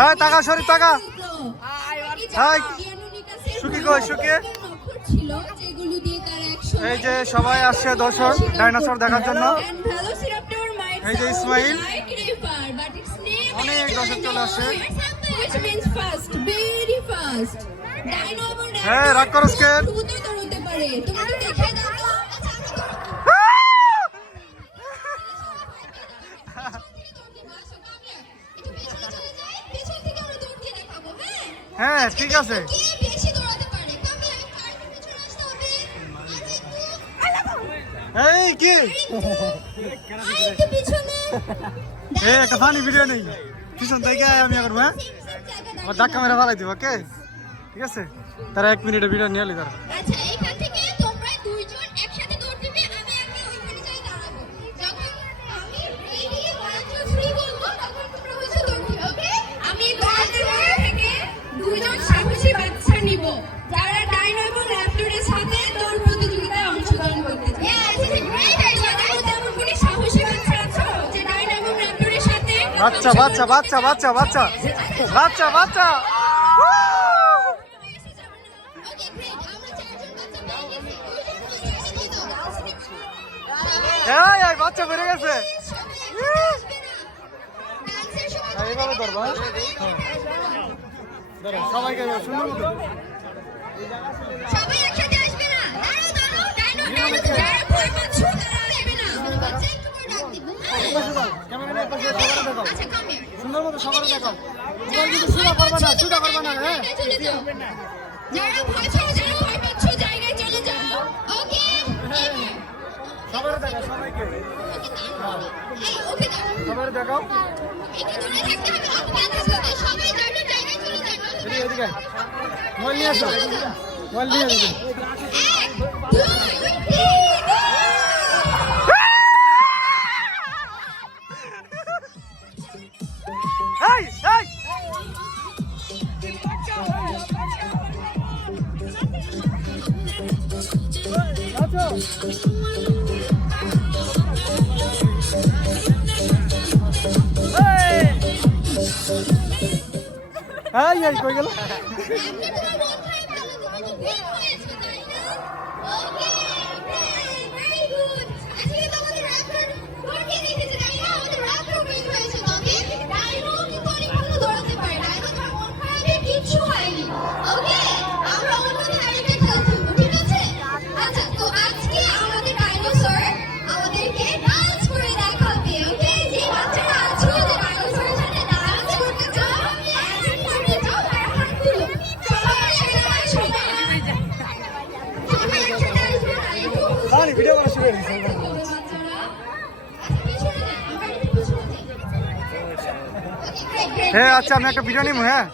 হ্যাঁ টাকা শরীফ টাকা। হাই। সুখী কই সুখী এই যে সবাই আসছে দর্শক ডাইনোসর দেখার জন্য। এই যে ইসমাইল। অনেক দর্শক চলে আসছে। হ্যাঁ, রাগ করস কেন? হ্যাঁ ঠিক আছে। এই কি? এই একটা ফানি ভিডিও নেই। পিছন থেকে আমি করব হ্যাঁ? আবার ধাক্কা মেরে ভালো দিব ওকে? ঠিক আছে? তারা এক মিনিটের ভিডিও নিয়ে তারা বাচ্চা বাচ্চা বাচ্চা বাচ্চা বাচ্চা। বাচ্চা বাচ্চা। চারজন বাচ্চা বেড়ে গেছে। হ্যাঁ, এইভাবে ধরবা সবাইকে সুন্দর মতো। সবাই একসাথে আসবে না মতো সবার দেখাও তোমার কিন্তু সুদা করবে না সুদা করবে না হ্যাঁ? যারা ভয় পাচ্ছ যারা ভয় পাচ্ছ জায়গায় চলে যাও। ওকে? সবার দেখাও সবাইকে। ওকে দাও। সবার দেখাও একটু দূরে থাকতে হবে আপনি থাকতে সবাই যার যার জায়গায় চলে যান এদিকে এদিকে। মোবাইল নিয়ে আসো। মোবাইল নিয়ে আসো। এক দুই তিন। এই এই কই গেল একটু আরে ভিডিও করা শুরু হয়েছে হ্যাঁ আচ্ছা আমি একটা ভিডিও নিব হ্যাঁ